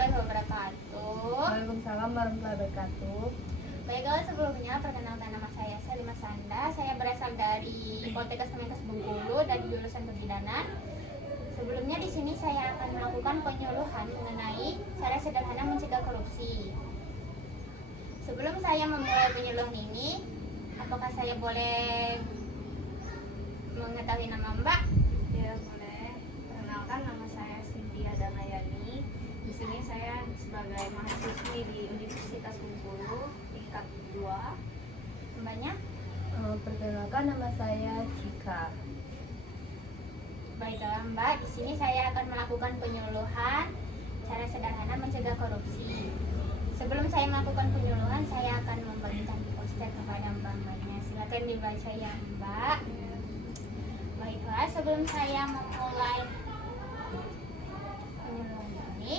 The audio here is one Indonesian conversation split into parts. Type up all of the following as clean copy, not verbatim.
warahmatullahi wabarakatuh. Waalaikumsalam warahmatullahi wabarakatuh. Baiklah, sebelumnya perkenalkan nama saya Salima Sanda. Saya berasal dari Poltekkes Kemenkes Bengkulu dari jurusan kebidanan. Sebelumnya di sini saya akan melakukan penyuluhan mengenai cara sederhana mencegah korupsi. Sebelum saya memulai penyuluhan ini, apakah saya boleh mengetahui nama Mbak? Ya boleh. Perkenalkan, nama saya Cynthia Danayani. Di sini saya sebagai mahasiswi di Universitas Bengkulu tingkat 2. Mbaknya? Perkenalkan, nama saya Cika. Baiklah Mbak, di sini saya akan melakukan penyuluhan cara sederhana mencegah korupsi. Sebelum saya melakukan penyuluhan, saya akan membagikan poster kepada Mbak-mbaknya. Silakan dibaca ya Mbak. Baiklah, sebelum saya memulai penyuluhan ini,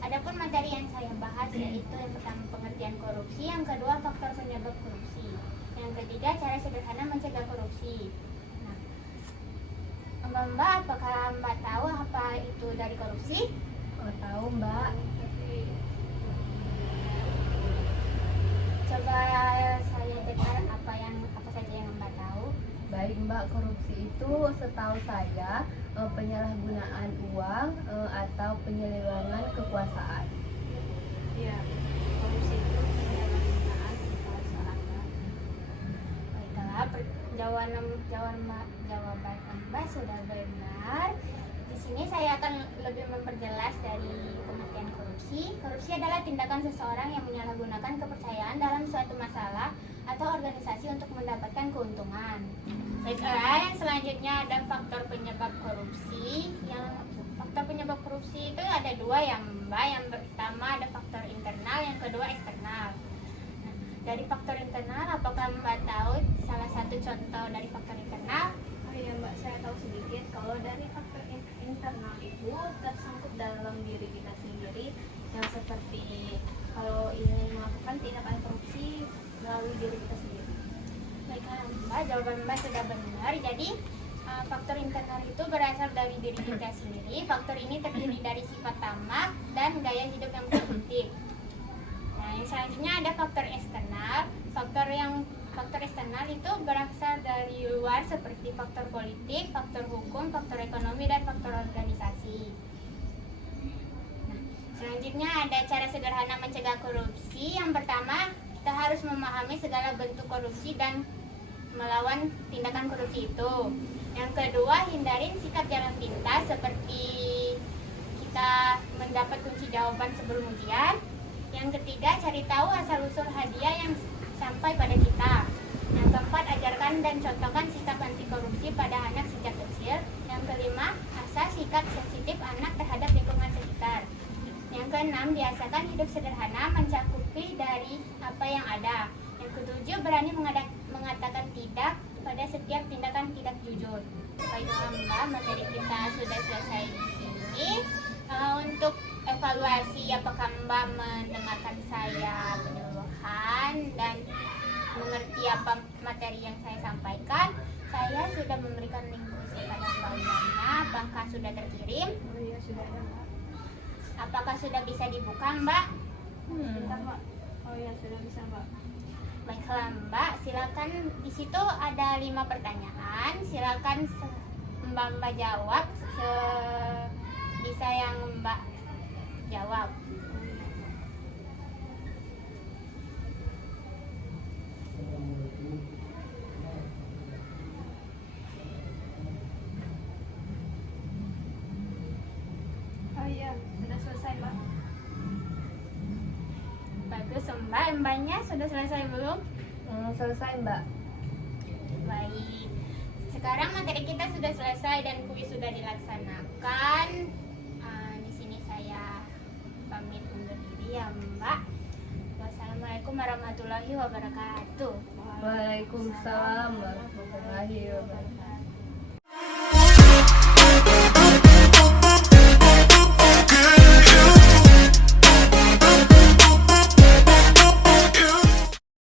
adapun materi yang saya bahas yaitu yang pertama pengertian korupsi, yang kedua faktor penyebab korupsi, yang ketiga cara sederhana mencegah korupsi. Mbak, apakah Mbak tahu apa itu dari korupsi? Tahu Mbak. Coba saya dengar apa saja yang Mbak tahu. Baik Mbak, korupsi itu setahu saya penyalahgunaan uang atau penyelewengan kekuasaan. Ya, korupsi itu penyalahgunaan kekuasaan. Baiklah, jawaban Mbak sudah benar. Di sini saya akan lebih memperjelas dari pengertian korupsi. Korupsi adalah tindakan seseorang yang menyalahgunakan kepercayaan dalam suatu masalah atau organisasi untuk mendapatkan keuntungan. Baiklah, yang selanjutnya ada faktor penyebab korupsi. Yang faktor penyebab korupsi itu ada dua ya Mbak. Yang pertama ada faktor internal, yang kedua eksternal. Dari faktor internal, apakah Mbak tahu salah satu contoh dari faktor internal? Oh iya Mbak, saya tahu sedikit. Kalau dari faktor internal itu tersangkut dalam diri kita sendiri, yang seperti kalau ingin melakukan tindakan korupsi melalui diri kita sendiri. Baiklah Mbak, jawaban Mbak sudah benar. Jadi faktor internal itu berasal dari diri kita sendiri. Faktor ini terdiri dari sifat tamak dan gaya hidup yang produktif. Nah, yang selanjutnya ada faktor eksternal. Faktor eksternal itu berasal dari luar seperti faktor politik, faktor hukum, faktor ekonomi, dan faktor organisasi. Nah, selanjutnya ada cara sederhana mencegah korupsi. Yang pertama, kita harus memahami segala bentuk korupsi dan melawan tindakan korupsi itu. Yang kedua, hindarin sikap jalan pintas seperti kita mendapat kunci jawaban sebelum ujian. Yang ketiga, cari tahu asal-usul hadiah yang sampai pada kita. Yang keempat, ajarkan dan contohkan sikap anti korupsi pada anak sejak kecil. Yang kelima, asah sikap sensitif anak terhadap lingkungan sekitar. Yang keenam, biasakan hidup sederhana mencakupi dari apa yang ada. Yang ketujuh, berani mengatakan tidak pada setiap tindakan tidak jujur. Baiklah Mbak, materi kita sudah selesai di sini. Untuk evaluasi apakah Mbak mendengarkan saya penyuluhan dan mengerti apa materi yang saya sampaikan, saya sudah memberikan link kursi pada Mbak-mbaknya. Apakah sudah terkirim? Oh iya, sudah ada Mbak. Apakah sudah bisa dibuka Mbak? Bentar Mbak. Oh iya, sudah bisa Mbak. Baiklah Mbak, silakan. Di situ ada 5 pertanyaan. Silakan Mbak jawab sebisa yang Mbak jawab. Oh iya, sudah selesai Mbak. Bagus Mbak, Mbaknya sudah selesai belum? Selesai Mbak. Baik. Sekarang materi kita sudah selesai dan kuis sudah dilaksanakan. Di sini saya pamit undur diri ya Mbak. Wassalamualaikum warahmatullahi wabarakatuh. Waalaikumsalam warahmatullahi wabarakatuh.